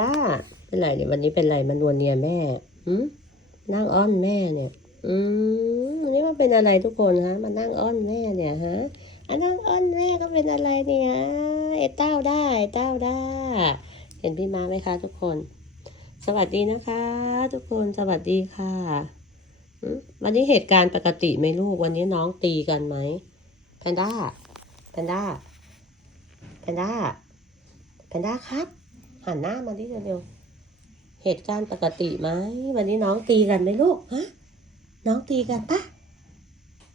ด้าเป็นไรเนี่ยวันนี้เป็นไรมันนวลเนียแม่หืมนั่งอ้อนแม่เนี่ย อืมวันนี้มันเป็นอะไรทุกคนฮะมานั่งอ้อนแม่เนี่ยฮะอะนั่งอ้อนแม่ก็เป็นอะไรเนี่ยเอเต้าได้เต้าได้ เห็นพี่มาไหมคะทุกคน สวัสดีนะคะ ทุกคนสวัสดีค่ะวันนี้เหตุการณ์ปกติไหมลูกวันนี้น้องตีกันไหมแพนด้าแพนด้าแพนด้าแพนด้าครับ หันหน้ามาดิเร็วๆเหตุการณ์ปกติไหมวันนี้น้องตีกันไหมลูกฮะน้องตีกันปะ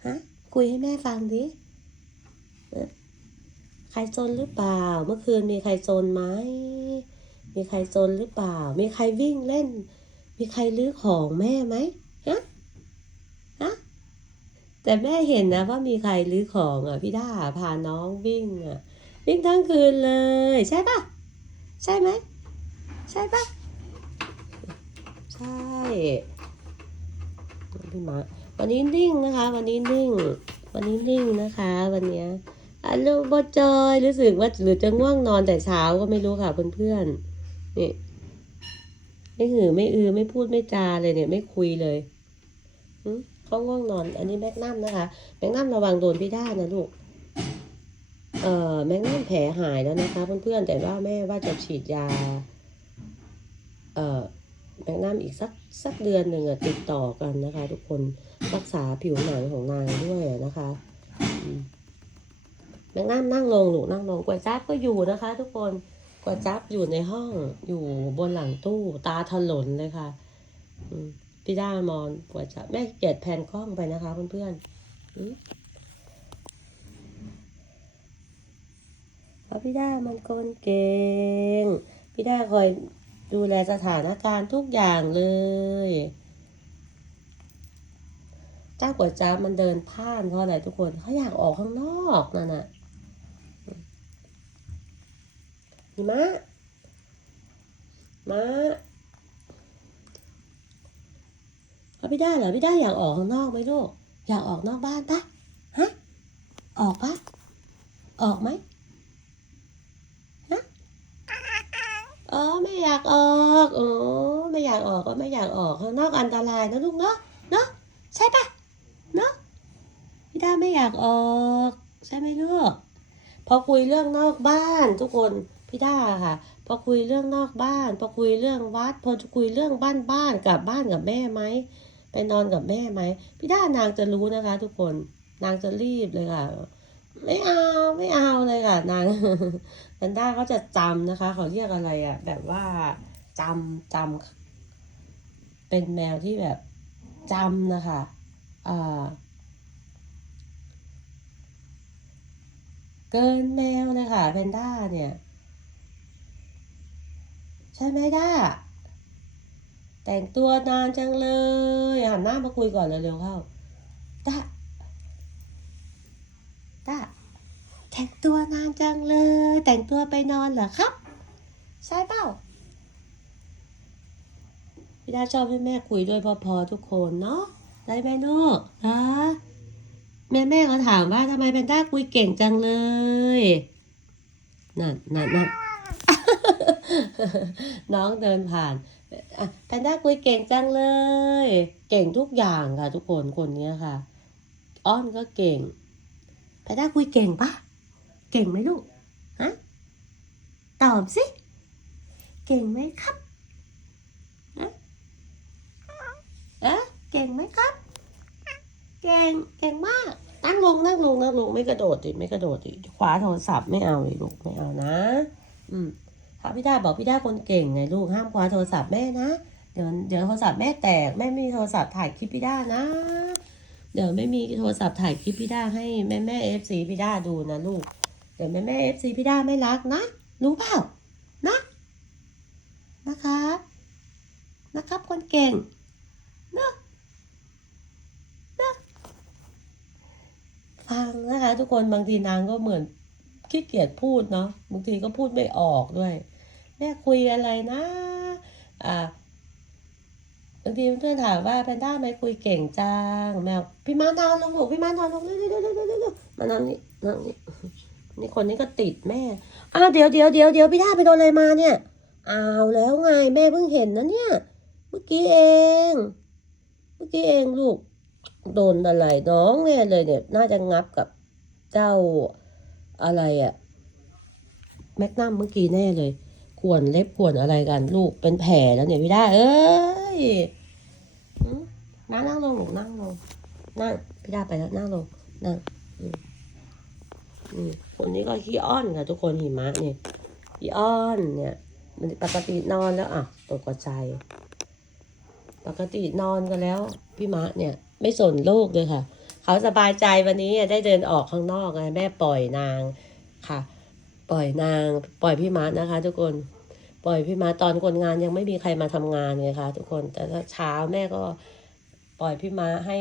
ฮะคุยให้แม่ฟังดิใครซนหรือเปล่า เมื่อคืนมีใครซนไหมมีใครซนหรือเปล่า มีใครวิ่งเล่น มีใครลื้อของแม่ไหมฮะฮะแต่แม่เห็นนะว่ามีใครลื้อของอะพี่ด้าพาน้องวิ่งอะวิ่งทั้งคืนเลยใช่ปะ ใช่ไหม ใช่ปะใช่พี่มาวันนี้นิ่งนะคะ วันนี้นิ่ง วันนี้นิ่งนะคะ วันเนี้ยอะลูกบอจอยรู้สึกว่าหรือจะง่วงนอนแต่เช้าก็ไม่รู้ค่ะเพื่อนๆนี่ไม่หือไม่อือไม่พูดไม่จาเลยเนี่ยไม่คุยเลยหึเขาง่วงนอน อันนี้แมกนัมนะคะแมกนัมระวังโดนพี่ด้านะลูก อ่อแมกนัมแผลหายแล้วนะคะเพื่อนๆแต่ว่าแม่ว่าจะฉีดยา เอ่อแมกนัมอีกสักสักเดือนหนึ่งอะติดต่อกันนะคะ ทุกคนรักษาผิวหนังของนางด้วยนะคะอืมแมกนัมนั่งลงหนูนั่งลงกวยจับก็อยู่นะคะ ทุกคนกวยจับอยู่ในห้องอยู่บนหลังตู้ตาถลนเลยค่ะพี่ด้ามอนกวยจับแม่เกลียดแผ่นกล้องไปนะคะเพื่อนๆอืม เพราะพี่ด้ามันคนเก่ง พี่ด้าคอยดูแลสถานการณ์ทุกอย่างเลย เจ้าก๋วยจั๊บมันเดินผ่านเพราะอะไรทุกคนเขาอยากออกข้างนอกนั่นน่ะหิมะมะเอาพี่ด้าเหรอพี่ด้าอยากออกข้างนอกไหมลูกอยากออกนอกบ้านปะฮะออกปะออกไหม อ๋อไม่อยากออกอ๋อไม่อยากออกก็ไม่อยากออกข้างนอกอันตรายนะลูกเนาะเนาะใช่ปะเนาะพี่ด้าไม่อยากออกใช่ไหมลูกพอคุยเรื่องนอกบ้านทุกคนพี่ด้าค่ะ พอคุยเรื่องนอกบ้าน พอคุยเรื่องวัด พอคุยเรื่องบ้านบ้านกลับบ้านกับแม่ไหมไปนอนกับแม่ไหมพี่ด้านางจะรู้นะคะ ทุกคนนางจะรีบเลยค่ะ ไม่เอาไม่เอาเลยค่ะนางแพนด้าเขาจะจำนะคะ เขาเรียกอะไรอะ่ะ แบบว่าจำจำเป็นแมวที่แบบจำนะคะอ่าเกินแมวเลยค่ะแพนด้าเนี่ย ใช่ไหมด้าแต่งตัวนานจังเลยหันหน้ามาคุยก่อนเร็วๆเข้าด้า ด้าแต่งตัวนานจังเลย แต่งตัวไปนอนเหรอครับ ใช่เปล่าพี่ดาชอบให้แม่คุยด้วยพอๆทุกคนเนาะได้ไหมลูกนะแม่แม่ก็ถามว่าทำไมแพนด้าคุยเก่งจังเลยนั่นนั่นนั่นน้องเดินผ่านแพนด้าคุยเก่งจังเลย เก่งทุกอย่างค่ะทุกคนคนนี้ค่ะ อ้อนก็เก่ง แพด้าคุยเก่งปะเก่งไหมลูกฮะตอบสิ เก่งไหมครับฮะเอ๊ะเก่งไหมครับ เก่งเก่งมากนั่งลงนั่งลงนั่งลงไม่กระโดดดิไม่กระโดดดิขวาโทรศัพท์ไม่เอาเลยลูกไม่เอานะ อืมค่ะพี่ดาบอกพี่ดาคนเก่งไงลูกห้ามคว้าโทรศัพท์แม่นะเดี๋ยวเดี๋ยวโทรศัพท์แม่แตกแม่ไม่มีโทรศัพท์ถ่ายคลิปพี่ดานะ เดี๋ยวไม่มีโทรศัพท์ถ่ายคลิปพี่ด้าให้แม่แม่เอฟซีพี่ด้าดูนะลูก เดี๋ยวแม่แม่เอฟซีพี่ด้าไม่รักนะ รู้เปล่า นะ นะครับ นะครับคนเก่งเนอะเนะฟังนะคะทุกคนบางทีนางก็เหมือนขี้เกียจพูดเนาะบางทีก็พูดไม่ออกด้วย แม่คุยอะไรนะ อ่าางทีเพื่อนถามว่าแพนด้าไม่คุยเก่งจังแมวพี่มานอนลงหนูพี่มานอนลงเร็วๆๆๆๆๆมานอนนี่นอนนี่นี่คนนี้ก็ติดแม่อ้าวเดี๋ยวเดี๋ยวเดี๋ยวเดี๋ยวพี่ด้าไปโดนอะไรมาเนี่ยอ้าวแล้วไงแม่เพิ่งเห็นนะเนี่ย เมื่อกี้เอง เมื่อกี้เองลูกโดนอะไรน้องแน่เลยเนี่ย น่าจะงับกับเจ้าอะไรอะแมกนัมเมื่อกี้แน่เลยข่วนเล็บข่วนอะไรกันลูกเป็นแผลแล้วเนี่ยพี่ด้าเอ้ย นั่งนั่งลงลูนั่งลงนั่งพี่ดาไปแล้วนั่งลงนั่งคนนี้ก็ขี้อ้อนค่ะทุกคนหิมะเนี่ยขี้อ้อนเนี่ย มันปกตินอนแล้วอะตกใจ ปกตินอนกันแล้ว พี่มะเนี่ย ไม่สนลูกเลยค่ะ เขาสบายใจวันนี้ได้เดินออกข้างนอกไงแม่ปล่อยนางค่ะ ปล่อยนาง ปล่อยพี่มะนะคะ ทุกคน ปล่อยพี่มะตอนคนงานยังไม่มีใครมาทำงานไงคะทุกคนแต่ถ้าเช้าแม่ก็ปล่อยพี่มะให้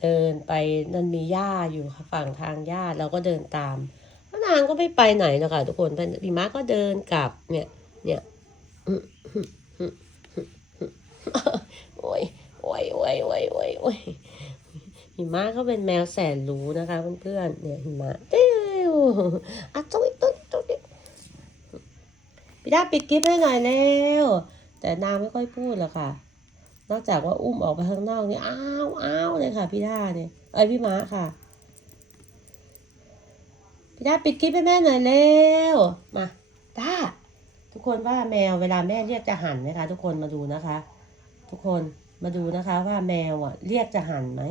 เดินไปนั่นมีหญ้าอยู่ฝั่งทางหญ้าเราก็เดินตามแล้วนางก็ไม่ไปไหนนะคะทุกคนพี่มะก็เดินกลับเนี่ย เนี่ยโอ้ยโอ้ยโอ้ยโอ้ยโอ้ยโอ้ยหิมะเขาเป็นแมวแสนรู้นะคะเพื่อนๆเนี่ยหิมะเต้วอะตุ้ยตุ้ยตุ้ย พี่ดาปิดคลิปให้หน่อยเร็วแต่นางไม่ค่อยพูดหรอกค่ะ นอกจากว่าอุ้มออกไปข้างนอกนี่อ้าวอ้าวเลยค่ะ พี่ดาเนี่ยไอพี่ม้าค่ะ พี่ดาปิดคลิปให้แม่หน่อยเร็วมาด้าทุกคนว่าแมวเวลาแม่เรียกจะหันไหมคะ ทุกคนมาดูนะคะ ทุกคนมาดูนะคะว่าแมวอะ เรียกจะหันไหม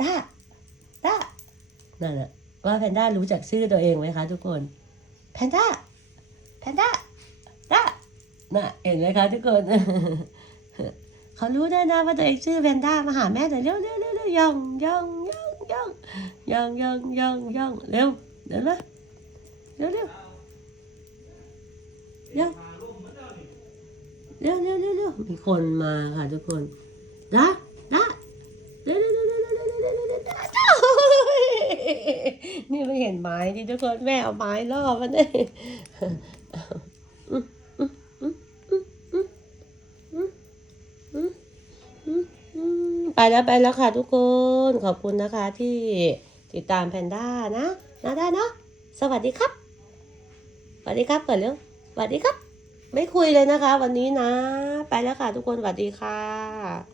ด้าด้านั่นแหละว่าแพนด้ารู้จักชื่อตัวเองไหมคะ ทุกคนแพนด้าแพนด้า น่ะเห็นไหมคะทุกคนเขารู้ได้นะว่าตัวเองชื่อแพนด้ามาหาแม่หน่เร็วเร็วเร็วเร็วย่องย่องย่องย่องย่องย่องย่องย่องเร็วเดี๋ยวนะเร็วเร็วเร็วเร็วเร็วเร็วเร็วมีคนมาค่ะทุกคนละละเร็วเร็วเร็วเร็วเร็วเร็วเร็วเร็วเร็วนี่ไม่เห็นไม้ที่ทุกคนแม่เอาไม้ล่อมันเนี่ย ไปแล้วไปแล้วค่ะทุกคน ขอบคุณนะคะที่ติดตามแพนด้านะนะได้เนาะสวัสดีครับสวัสดีครับก่อนเร็วสวัสดีครับ ไม่คุยเลยนะคะ วันนี้นะ ไปแล้วค่ะทุกคนสวัสดีค่ะ